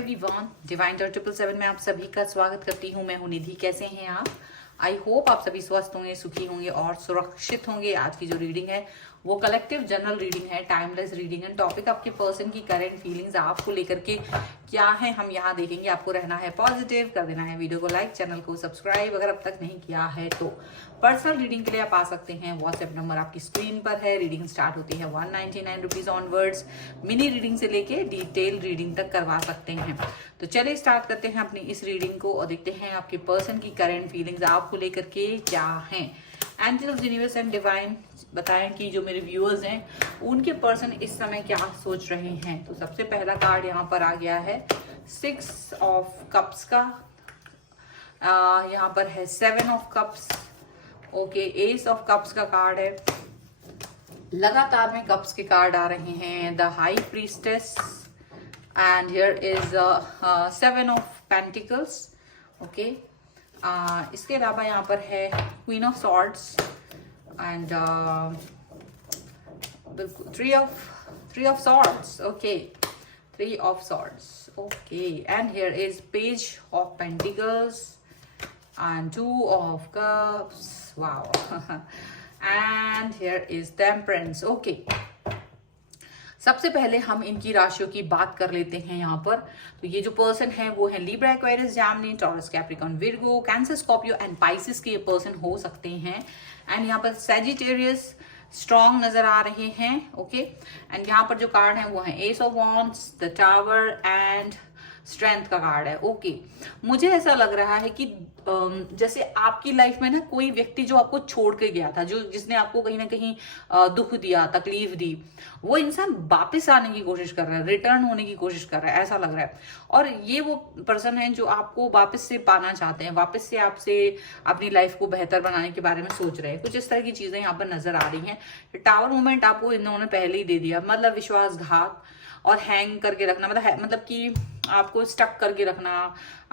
Everyone, divine 777 में आप सभी का स्वागत करती हूँ। मैं हूँ निधि। कैसे हैं आप? आई होप आप सभी स्वस्थ होंगे, सुखी होंगे और सुरक्षित होंगे। आज की जो रीडिंग है वो कलेक्टिव जनरल रीडिंग है, टाइमलेस रीडिंग है। टॉपिक आपके पर्सन की करंट फीलिंग्स आपको लेकर के क्या है हम यहाँ देखेंगे। आपको रहना है पॉजिटिव, कर देना है वीडियो को लाइक, चैनल को सब्सक्राइब अगर अब तक नहीं किया है तो। पर्सनल रीडिंग के लिए आप आ सकते हैं, व्हाट्सएप नंबर आपकी स्क्रीन पर है। रीडिंग स्टार्ट होती है 199 रुपीज ऑनवर्ड्स। मिनी रीडिंग से लेके डिटेल रीडिंग तक करवा सकते हैं। तो चलिए स्टार्ट करते हैं अपनी इस रीडिंग को और देखते हैं आपके पर्सन की करंट फीलिंग्स आपको लेकर के क्या हैं। Angel of universe and divine बताएं कि जो मेरे व्यूअर्स हैं उनके पर्सन इस समय क्या सोच रहे हैं। तो सबसे पहला कार्ड यहाँ पर आ गया है 6 ऑफ कप्स का। यहाँ पर है 7 of cups. Okay, S of cups का कार्ड है। लगातार में कप्स के कार्ड आ रहे हैं। The high priestess and here is 7 of pentacles. Okay, इसके अलावा यहाँ पर है queen of swords and three of swords. Okay, 3 of swords. Okay, and here is page of pentacles and 2 of cups. Wow. And here is temperance. Okay. सबसे पहले हम इनकी राशियों की बात कर लेते हैं यहाँ पर। तो ये जो पर्सन है वो है Libra, Aquarius, Jaimini, taurus, Capricorn, Virgo, cancer, Scorpio and Pisces के ये पर्सन हो सकते हैं। एंड यहाँ पर सैजिटेरियस स्ट्रॉन्ग नजर आ रहे हैं। ओके, एंड यहाँ पर जो कार्ड है वो है S of wands, the tower and strength का कार्ड है। ओके, मुझे ऐसा लग रहा है कि जैसे आपकी लाइफ में ना कोई व्यक्ति जो आपको छोड़ के गया था, जो जिसने आपको कहीं ना कहीं दुख दिया, तकलीफ दी, वो इंसान वापस आने की कोशिश कर रहा है, रिटर्न होने की कोशिश कर रहा है, ऐसा लग रहा है। और ये वो पर्सन है जो आपको वापस से पाना चाहते हैं, वापस से आपसे अपनी लाइफ को बेहतर बनाने के बारे में सोच रहे हैं। कुछ इस तरह की चीजें यहाँ पर नजर आ रही हैं। टावर मूवमेंट आपको इन्होंने पहले ही दे दिया, मतलब विश्वासघात और हैंग करके रखना, मतलब कि आपको स्टक करके रखना,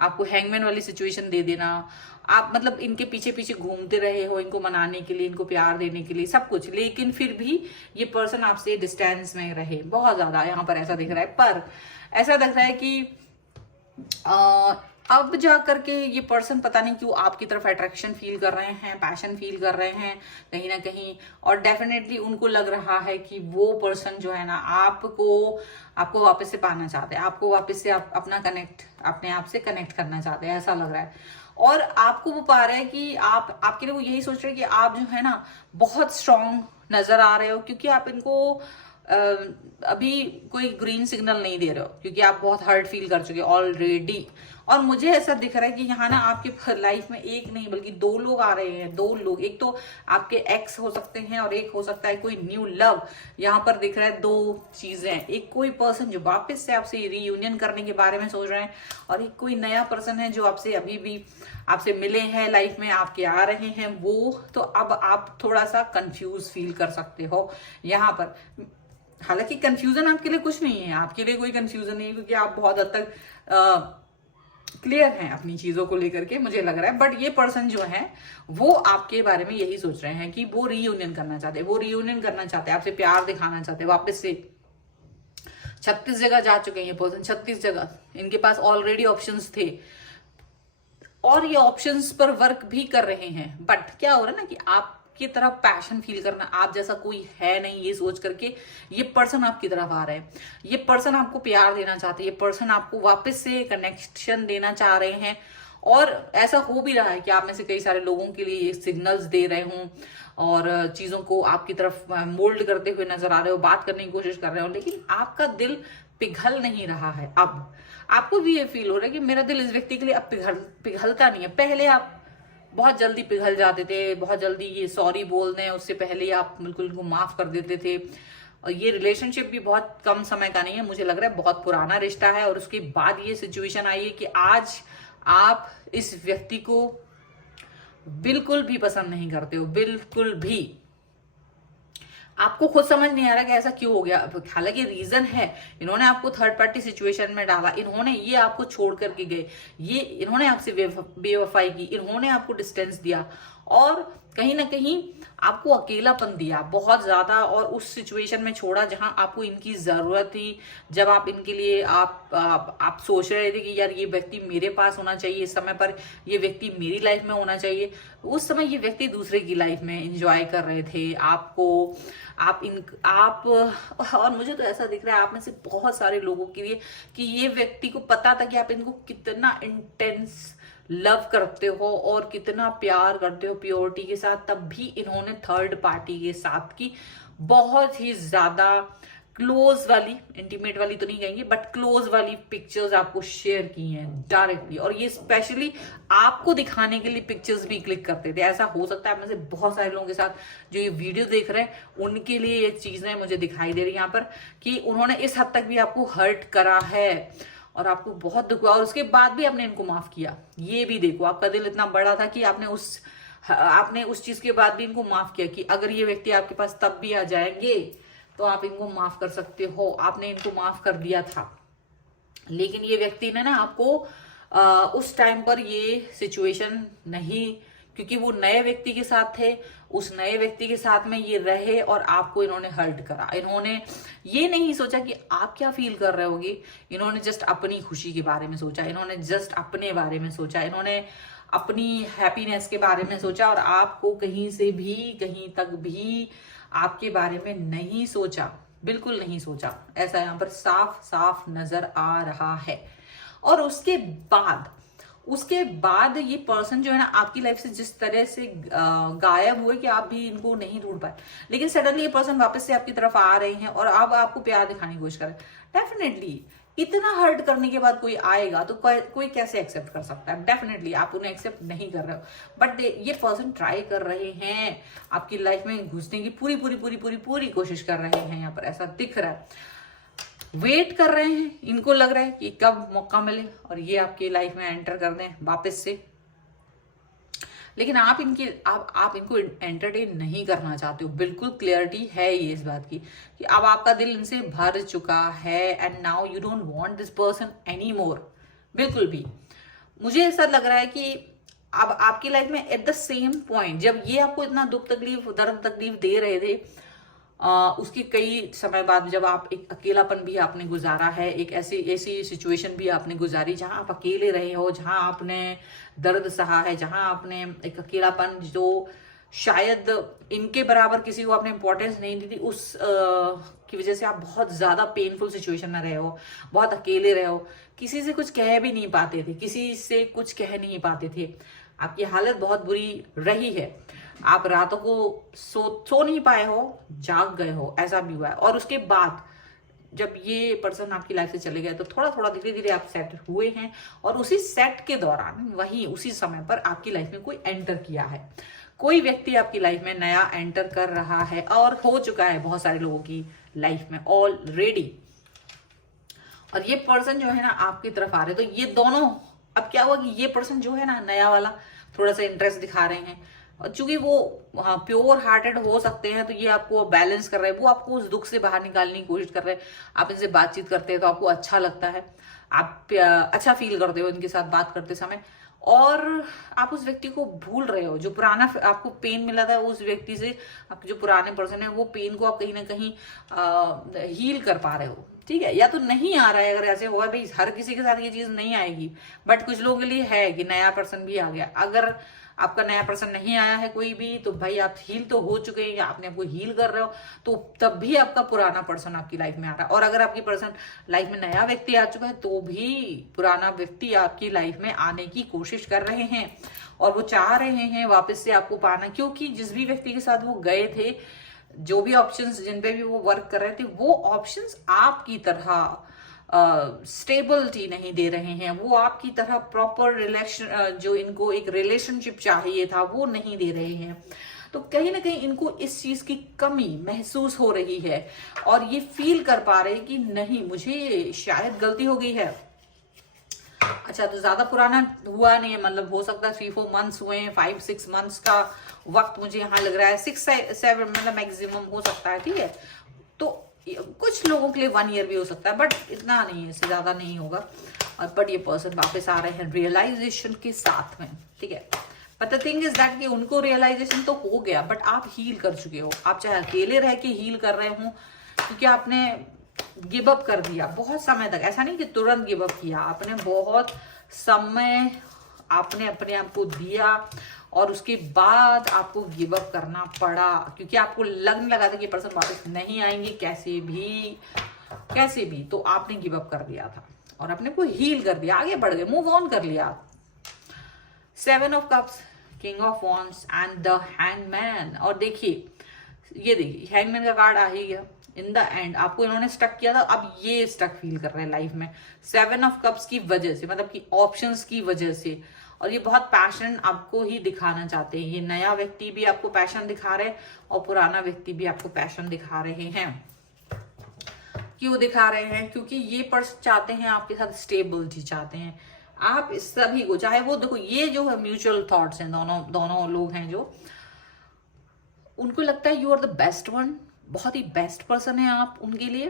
आपको हैंगमैन वाली सिचुएशन दे देना। आप मतलब इनके पीछे पीछे घूमते रहे हो, इनको मनाने के लिए, इनको प्यार देने के लिए, सब कुछ, लेकिन फिर भी ये पर्सन आपसे डिस्टेंस में रहे बहुत ज्यादा। यहाँ पर ऐसा दिख रहा है, पर ऐसा दिख रहा है कि अब जा करके ये पर्सन पता नहीं क्यों आपकी तरफ अट्रैक्शन फील कर रहे हैं, पैशन फील कर रहे हैं कहीं ना कहीं। और डेफिनेटली उनको लग रहा है कि वो पर्सन जो है ना आपको वापस से पाना चाहते हैं, आपको वापस से अपने आप से कनेक्ट करना चाहते हैं, ऐसा लग रहा है। और आपको वो पा रहा है कि आपके लिए वो यही सोच रहे हैं कि आप जो है ना बहुत स्ट्रांग नजर आ रहे हो, क्योंकि आप इनको अभी कोई ग्रीन सिग्नल नहीं दे रहे हो, क्योंकि आप बहुत हर्ट फील कर चुके ऑलरेडी। और मुझे ऐसा दिख रहा है कि यहाँ ना आपके लाइफ में एक नहीं बल्कि 2 लोग आ रहे हैं। 2 लोग, एक तो आपके एक्स हो सकते हैं और एक हो सकता है कोई न्यू लव। यहाँ पर दिख रहा है 2 चीजें, एक कोई पर्सन जो वापस से आपसे रीयूनियन करने के बारे में सोच रहे हैं, और एक कोई नया पर्सन है जो आपसे अभी भी आपसे मिले हैं, लाइफ में आपके आ रहे हैं वो। तो अब आप थोड़ा सा कंफ्यूज फील कर सकते हो यहाँ पर। हालांकि कंफ्यूजन आपके लिए कुछ नहीं है, आपके लिए कोई कंफ्यूजन नहीं है, क्योंकि आप बहुत हद तक क्लियर हैं अपनी चीजों को लेकर के, मुझे लग रहा है। बट ये पर्सन जो है वो आपके बारे में यही सोच रहे हैं कि वो रीयूनियन करना चाहते हैं, वो रीयूनियन करना चाहते हैं, आपसे प्यार दिखाना चाहते हैं वापस से। 36 जगह जा चुके हैं ये पर्सन, 36 जगह। इनके पास ऑलरेडी ऑप्शंस थे और ये ऑप्शंस पर वर्क भी कर रहे हैं। बट क्या हो रहा है ना कि आपकी तरफ पैशन फील करना, आप जैसा कोई है नहीं, ये सोच करके ये पर्सन आपकी तरफ आ रहे हैं। ये पर्सन आपको प्यार देना चाहते हैं, ये पर्सन आपको वापस से कनेक्शन देना चाह रहे हैं। और ऐसा हो भी रहा है कि आप में से कई सारे लोगों के लिए ये सिग्नल्स दे रहे हों और चीजों को आपकी तरफ मोल्ड करते हुए नजर आ रहे हो, बात करने की कोशिश कर रहे हो, लेकिन आपका दिल पिघल नहीं रहा है। अब आपको भी ये फील हो रहा है कि मेरा दिल इस व्यक्ति के लिए अब पिघलता नहीं है। पहले आप बहुत जल्दी पिघल जाते थे, बहुत जल्दी ये सॉरी बोल दें उससे पहले आप बिल्कुल इनको माफ कर देते थे। और ये रिलेशनशिप भी बहुत कम समय का नहीं है, मुझे लग रहा है बहुत पुराना रिश्ता है। और उसके बाद ये सिचुएशन आई है कि आज आप इस व्यक्ति को बिल्कुल भी पसंद नहीं करते हो, बिल्कुल भी। आपको खुद समझ नहीं आ रहा कि ऐसा क्यों हो गया। हालांकि रीजन है, इन्होंने आपको थर्ड पार्टी सिचुएशन में डाला, इन्होंने ये आपको छोड़ करके गए, ये इन्होंने आपसे बेवफाई की, इन्होंने आपको डिस्टेंस दिया। और कहीं ना कहीं आपको अकेलापन दिया बहुत ज्यादा, और उस सिचुएशन में छोड़ा जहां आपको इनकी जरूरत थी। जब आप इनके लिए आप सोच रहे थे कि यार ये व्यक्ति मेरे पास होना चाहिए इस समय पर, ये व्यक्ति मेरी लाइफ में होना चाहिए, उस समय ये व्यक्ति दूसरे की लाइफ में एंजॉय कर रहे थे आपको। आप और मुझे तो ऐसा दिख रहा है आप में से बहुत सारे लोगों के लिए कि ये व्यक्ति को पता था कि आप इनको कितना इंटेंस लव करते हो और कितना प्यार करते हो प्योरिटी के साथ, तब भी इन्होंने थर्ड पार्टी के साथ की बहुत ही ज्यादा क्लोज वाली, इंटीमेट वाली तो नहीं कहेंगे बट क्लोज वाली पिक्चर्स आपको शेयर की हैं डायरेक्टली। और ये स्पेशली आपको दिखाने के लिए पिक्चर्स भी क्लिक करते थे। ऐसा हो सकता है मुझे बहुत सारे लोगों के साथ जो ये वीडियो देख रहे हैं उनके लिए ये चीजें मुझे दिखाई दे रही है यहाँ पर कि उन्होंने इस हद तक भी आपको हर्ट करा है और आपको बहुत दुख हुआ, और उसके बाद भी आपने इनको माफ किया। ये भी देखो, आपका दिल इतना बड़ा था कि आपने उस चीज के बाद भी इनको माफ किया कि अगर ये व्यक्ति आपके पास तब भी आ जाएंगे तो आप इनको माफ कर सकते हो। आपने इनको माफ कर दिया था, लेकिन ये व्यक्ति ने ना आपको उस टाइम पर ये सिचुएशन नहीं, क्योंकि वो नए व्यक्ति के साथ थे, उस नए व्यक्ति के साथ में ये रहे और आपको इन्होंने हर्ट करा। इन्होंने ये नहीं सोचा कि आप क्या फील कर रहे होगे, इन्होंने जस्ट अपनी खुशी के बारे में सोचा, इन्होंने जस्ट अपने बारे में सोचा, इन्होंने अपनी हैप्पीनेस के बारे में सोचा, और आपको कहीं से भी कहीं तक भी आपके बारे में नहीं सोचा, बिल्कुल नहीं सोचा। ऐसा यहाँ पर साफ साफ नजर आ रहा है। और उसके बाद ये पर्सन जो है ना आपकी लाइफ से जिस तरह से गायब हुए कि आप भी इनको नहीं ढूंढ पाए, लेकिन सडनली ये पर्सन वापस से आपकी तरफ आ रहे हैं और अब आपको प्यार दिखाने की कोशिश कर रहे हैं। डेफिनेटली इतना हर्ट करने के बाद कोई आएगा तो कोई कैसे एक्सेप्ट कर सकता है? डेफिनेटली आप उन्हें एक्सेप्ट नहीं कर रहे हो, बट ये पर्सन ट्राई कर रहे हैं आपकी लाइफ में घुसने की पूरी पूरी पूरी पूरी पूरी कोशिश कर रहे हैं। यहाँ पर ऐसा दिख रहा है, वेट कर रहे हैं, इनको लग रहा है कि कब मौका मिले और ये आपकी लाइफ में एंटर कर दें वापस से। लेकिन आप इनको एंटरटेन नहीं करना चाहते हो। बिल्कुल क्लियरिटी है ये इस बात की कि अब आपका दिल इनसे भर चुका है and now you don't want this person any more. बिल्कुल भी मुझे ऐसा लग रहा है कि अब आपकी लाइफ में एट द सेम पॉइंट जब ये आपको इतना दुख तकलीफ दर्द तकलीफ दे रहे थे, उसके कई समय बाद जब आप एक अकेलापन भी आपने गुजारा है, एक ऐसी सिचुएशन भी आपने गुजारी जहां आप अकेले रहे हो, जहां आपने दर्द सहा है, जहां आपने एक अकेलापन जो शायद इनके बराबर किसी को आपने इंपॉर्टेंस नहीं दी थी, उस की वजह से आप बहुत ज्यादा पेनफुल सिचुएशन में रहे हो, बहुत अकेले रहे हो, किसी से कुछ कह भी नहीं पाते थे, किसी से कुछ कह नहीं पाते थे, आपकी हालत बहुत बुरी रही है, आप रातों को सो नहीं पाए हो, जाग गए हो, ऐसा भी हुआ है। और उसके बाद जब ये पर्सन आपकी लाइफ से चले गए तो थोड़ा थोड़ा धीरे धीरे आप सेट हुए हैं, और उसी सेट के दौरान उसी समय पर आपकी लाइफ में कोई एंटर किया है, कोई व्यक्ति आपकी लाइफ में नया एंटर कर रहा है और हो चुका है बहुत सारे लोगों की लाइफ में ऑलरेडी। और ये पर्सन जो है ना आपकी तरफ आ रहे, तो ये दोनों अब क्या हुआ कि ये पर्सन जो है ना नया वाला थोड़ा सा इंटरेस्ट दिखा रहे हैं, और चूंकि वो प्योर हार्टेड हो सकते हैं तो ये आपको बैलेंस कर रहे हैं, वो आपको उस दुख से बाहर निकालने की कोशिश कर रहे हैं। आप इनसे बातचीत करते हैं तो आपको अच्छा लगता है, आप अच्छा फील करते हो इनके साथ बात करते समय, और आप उस व्यक्ति को भूल रहे हो जो पुराना आपको पेन मिला था उस व्यक्ति से। आपके जो पुराने पर्सन है वो पेन को आप कहीं ना कहीं हील कर पा रहे हो। ठीक है, या तो नहीं आ रहा है, अगर ऐसे हुआ भाई हर किसी के साथ ये चीज नहीं आएगी, बट कुछ लोगों के लिए है कि नया पर्सन भी आ गया। अगर आपका नया पर्सन नहीं आया है कोई भी, तो भाई आप हील तो हो चुके हैं या आपने आपको हील कर रहे हो, तो तब भी आपका पुराना पर्सन आपकी लाइफ में आ रहा है। और अगर आपकी पर्सन लाइफ में नया व्यक्ति आ चुका है तो भी पुराना व्यक्ति आपकी लाइफ में आने की कोशिश कर रहे हैं, और वो चाह रहे हैं वापस से आपको पाना, क्योंकि जिस भी व्यक्ति के साथ वो गए थे, जो भी ऑप्शंस जिन पे भी वो वर्क कर रहे थे, वो ऑप्शंस आपकी तरह स्टेबिलिटी नहीं दे रहे हैं, वो आपकी तरह प्रॉपर रिलेशन जो इनको एक रिलेशनशिप चाहिए था वो नहीं दे रहे हैं। तो कहीं ना कहीं इनको इस चीज की कमी महसूस हो रही है, और ये फील कर पा रहे हैं कि नहीं, मुझे शायद गलती हो गई है। अच्छा, तो ज्यादा पुराना हुआ नहीं है, मतलब हो सकता है 3-4 मंथ्स हुए हैं, 5-6 मंथ्स का वक्त मुझे यहाँ लग रहा है, 6-7 मतलब मैक्सिमम हो सकता है। ठीक है, तो कुछ लोगों के लिए 1 ईयर भी हो सकता है, बट इतना नहीं है, इससे ज्यादा नहीं होगा। और बट ये पर्सन वापस आ रहे हैं रियलाइजेशन के साथ में। ठीक है, but the thing is that कि उनको रियलाइजेशन तो हो गया, बट आप हील कर चुके हो। आप चाहे अकेले रह के हील कर रहे हो, क्योंकि आपने गिव अप कर दिया बहुत समय तक। ऐसा नहीं कि तुरंत गिव अप किया, आपने बहुत समय आपने अपने आप को दिया और उसके बाद आपको गिव अप करना पड़ा, क्योंकि आपको लगने लगा था कि पर्सन वापस नहीं आएंगे कैसे भी। तो आपने गिव अप कर दिया था और अपने को हील कर दिया, आगे बढ़ गए, मूव ऑन कर लिया। 7 of cups, king of wands and the hangman. और देखिए, ये देखिए हैंगमैन का कार्ड आ ही गया। इन द एंड आपको इन्होंने स्टक किया था, अब ये स्टक फील कर रहे हैं लाइफ में 7 ऑफ कप्स की वजह से, मतलब कि ऑप्शंस की वजह से। और ये बहुत पैशन आपको ही दिखाना चाहते हैं। ये नया व्यक्ति भी आपको पैशन दिखा रहे हैं और पुराना व्यक्ति भी आपको पैशन दिखा रहे हैं। क्यों दिखा रहे हैं? क्योंकि ये पर्सन चाहते हैं आपके साथ स्टेबिलिटी चाहते हैं। आप इस सभी को, चाहे वो देखो, ये जो है म्यूचुअल थॉट्स हैं, दोनों लोग हैं जो, उनको लगता है you are the best one, बहुत ही बेस्ट पर्सन है आप उनके लिए।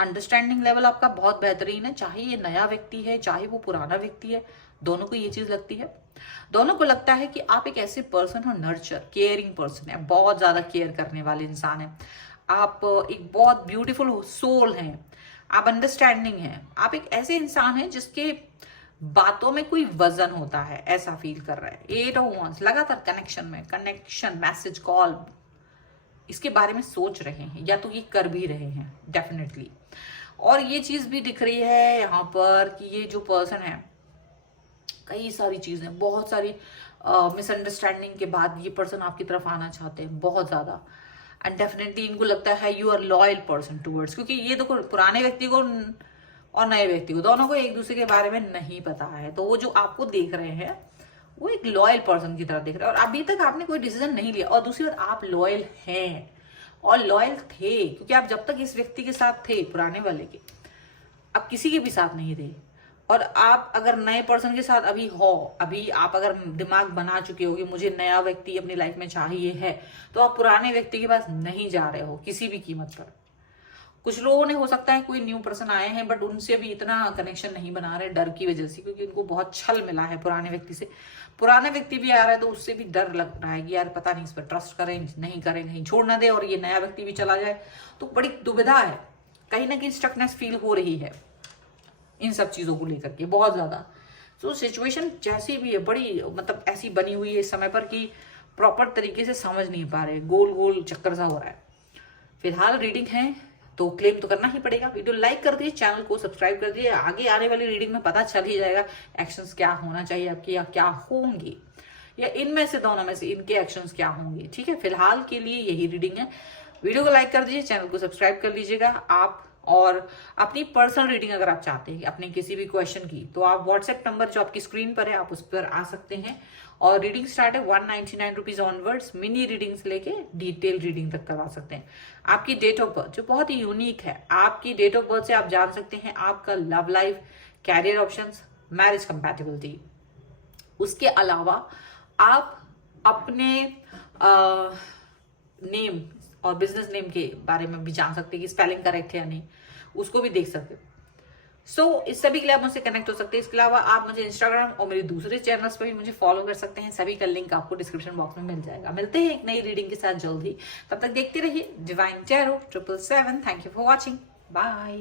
अंडरस्टैंडिंग लेवल आपका बहुत बेहतरीन है, चाहे ये नया व्यक्ति है चाहे वो पुराना व्यक्ति है, दोनों को ये चीज लगती है। दोनों को लगता है कि आप एक ऐसे पर्सन हो, नर्चर केयरिंग पर्सन है, बहुत ज्यादा केयर करने वाले इंसान है। आप एक बहुत ब्यूटीफुल सोल हैं, आप अंडरस्टैंडिंग हैं, आप एक ऐसे इंसान हैं जिसके बातों में कोई वजन होता है, ऐसा फील कर रहा है। 8 ऑफ वॉन्ड्स, लगातार कनेक्शन, मैसेज, कॉल, इसके बारे में सोच रहे हैं या तो ये कर भी रहे हैं डेफिनेटली। और ये चीज भी दिख रही है यहाँ पर कि ये जो पर्सन है, कई सारी चीजें, बहुत सारी मिसअंडरस्टैंडिंग के बाद ये पर्सन आपकी तरफ आना चाहते हैं बहुत ज्यादा। एंड डेफिनेटली इनको लगता है you are loyal person towards, क्योंकि ये देखो पुराने व्यक्ति को और नए व्यक्ति को, दोनों को एक दूसरे के बारे में नहीं पता है। तो वो जो आपको देख रहे हैं वो एक लॉयल पर्सन की तरह देख रहे हैं, और अभी तक आपने कोई डिसीजन नहीं लिया। और दूसरी बात, आप लॉयल हैं और लॉयल थे, क्योंकि आप जब तक इस व्यक्ति के साथ थे, पुराने वाले के, आप किसी के भी साथ नहीं थे। और आप अगर नए पर्सन के साथ अभी हो, अभी आप अगर दिमाग बना चुके हो कि मुझे नया व्यक्ति अपनी लाइफ में चाहिए है, तो आप पुराने व्यक्ति के पास नहीं जा रहे हो किसी भी कीमत पर। कुछ लोगों ने, हो सकता है कोई न्यू पर्सन आए हैं, बट उनसे भी इतना कनेक्शन नहीं बना रहे डर की वजह से, क्योंकि उनको बहुत छल मिला है पुराने व्यक्ति से। पुराना व्यक्ति भी आ रहा है तो उससे भी डर लग रहा है कि यार पता नहीं इस पर ट्रस्ट करें नहीं करें, कहीं छोड़ ना दे और ये नया व्यक्ति भी चला जाए। तो बड़ी दुविधा है, कहीं ना कहीं स्टकनेस फील हो रही है इन सब चीजों को लेकर के बहुत ज्यादा। तो सिचुएशन जैसी भी है, बड़ी मतलब ऐसी बनी हुई है इस समय पर कि प्रॉपर तरीके से समझ नहीं पा रहे, गोल गोल चक्कर सा हो रहा है। फिलहाल रीडिंग है तो क्लेम तो करना ही पड़ेगा। वीडियो लाइक कर दिए, चैनल को सब्सक्राइब कर दिए, आगे आने वाली रीडिंग में पता चल ही जाएगा एक्शंस क्या होना चाहिए आपके, या क्या होंगे, या इनमें से दोनों में से इनके एक्शंस क्या होंगे। ठीक है, फिलहाल के लिए यही रीडिंग है। वीडियो को लाइक कर दीजिए, चैनल को सब्सक्राइब कर लीजिएगा आप। और अपनी पर्सनल रीडिंग अगर आप चाहते हैं अपने किसी भी क्वेश्चन की, तो आप व्हाट्सएप नंबर जो आपकी स्क्रीन पर है आप उस पर आ सकते हैं। और रीडिंग स्टार्ट है 199 रुपीज ऑनवर्ड्स, मिनी रीडिंग से लेके डिटेल रीडिंग तक करवा सकते हैं। आपकी डेट ऑफ बर्थ जो बहुत ही यूनिक है, आपकी डेट ऑफ बर्थ से आप जान सकते हैं आपका love life, career options, marriage compatibility. उसके अलावा आप अपने नेम और बिजनेस नेम के बारे में भी जान सकते हैं कि स्पेलिंग करेक्ट है या नहीं, उसको भी देख सकते हैं। इस सभी के लिए आप मुझसे कनेक्ट हो सकते हैं। इसके अलावा आप मुझे इंस्टाग्राम और मेरे दूसरे चैनल्स पर भी मुझे फॉलो कर सकते हैं, सभी का लिंक आपको डिस्क्रिप्शन बॉक्स में मिल जाएगा। मिलते हैं एक नई रीडिंग के साथ जल्द ही, तब तक देखते रहिए divine tarot 777। Thank you for watching, bye.